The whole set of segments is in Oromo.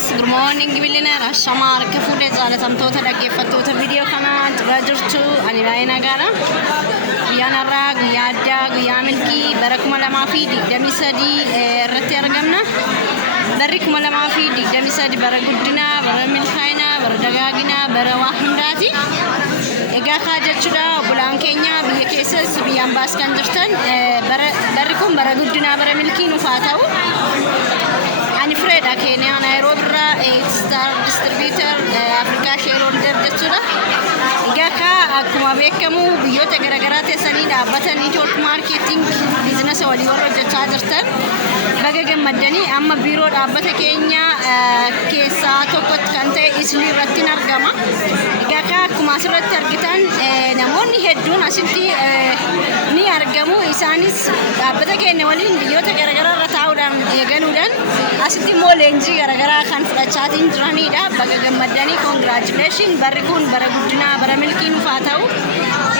friends, good morning billionaire Shamar Kafude Zalatamtota Gefatota video kana Rajertu Aniraina Gara Guyana Ra Guyada Guyamilki Barakumala Mafi Demisadi Ratergamna Barakumala Mafi Demisadi Baragudina Baramilkaina Baradagagina Barawahundati Egaka Jachuda Bulan Kenya Biacases Biambas Kanderton Barakum Baragudina Baramilki Nufatau أنا فريدة كينيا نيروبي ستار ديستريبيوتر أفريقيا شيرولدر دتشولا إجاكا أكما بيكمو بيوتا غرغرات سنيدا باتني جورت ماركتينج بيزنس وليورو جتشاجرتن بقى مدني أما بيرو أبتا كينيا كيسا توكت كانتي إسلي رتين أرجما إجاكا أكما سرت ترجتن نموني هدون أسنتي ني أرجمو إسانيس أبتا كينيا ولين بيوتا غرغرات رتاودان يجنودان أسدي مولنجي gara-gara kan fudhachatiin jiranidha baga gammadanii congratulations barri kun bara guddinaa bara milkii nufaa ta'u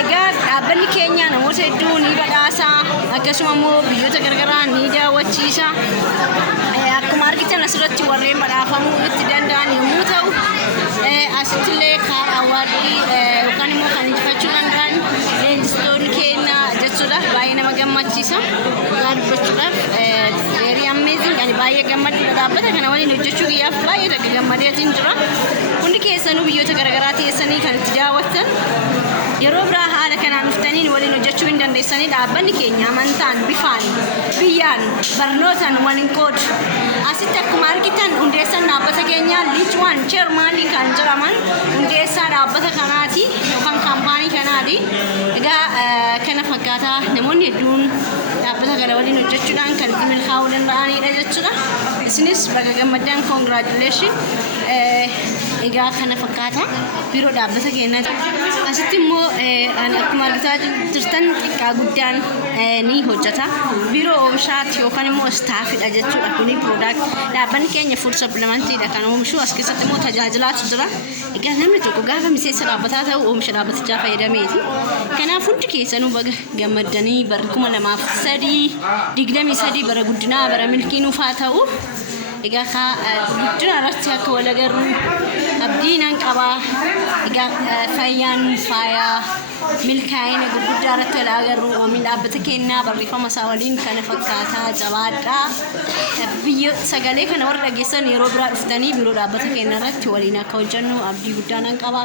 egaa dhaabbanni keenya namoota hedduu ni badhaasa akkasuma immoo biyyoota garagaraa ni daawwachiisa akkuma argitan asirratti warreen badhaafamuu itti danda'an yommuu ta'u asittillee kaara awwaardii yookaan immoo kan injifachuu danda'an leenjistoonni keenya jechuudha baay'ee nama gammachiisa dubbachuudhaaf very amazing ani baay'ee gammadudha dhaabbata kana waliin hojjechuu guyyaaf baay'ee gammadeetiin jira hundi keessanuu biyyoota garagaraa teessanii kan itti daawwattan yeroo biraa haala kanaan dhuftaniin waliin hojjechuu hin dandeessanii dhaabbanni keenya amantaan bifaan biyyaan barnootaan waliin qoodu asitti akkuma argitan hundeessan dhaabbata keenyaa liichwaan cheermaanii kan jedhaman hundeessaa dhaabbata kanaati yookaan kaampaanii kanaati egaa kana fakkaataa namoonni hedduun dhaabbata kana waliin hojjechuudhaan kan itti milkaa'uu danda'anidha jechuudha isinis baga gammaddan congratulations egaa kana fakkaata biiroo dhaabbata keenyaati asitti immoo akkuma argitaa jirtan xiqqaa guddaan ni hojjeta biiroo oomishaati yookaan immoo staafidha jechuudha kuni product dhaabbanni keenya food supplementidha kan oomishu as keessatti immoo tajaajilaatu jira egaa namni tokko gaafa miseensa dhaabbataa ta'u oomisha dhaabbatichaa fayyadameeti kanaaf hundi keessanuu baga gammaddanii bara 2023 bara guddinaa bara milkii nufaa ta'u egaa guddina irratti akka wal agarru abdiin qaba egaa fayyaan faayaa milkaa'ina guddaa irratti wal agarru oomisha dhaabbata keenyaa barreeffama isaa waliin kana fakkaataa jabaadhaa biyya sagalee kana warra dhageessan yeroo biraa dhuftanii biiroo dhaabbata keenyaa irratti waliin akka hojjennu abdii guddaa qaba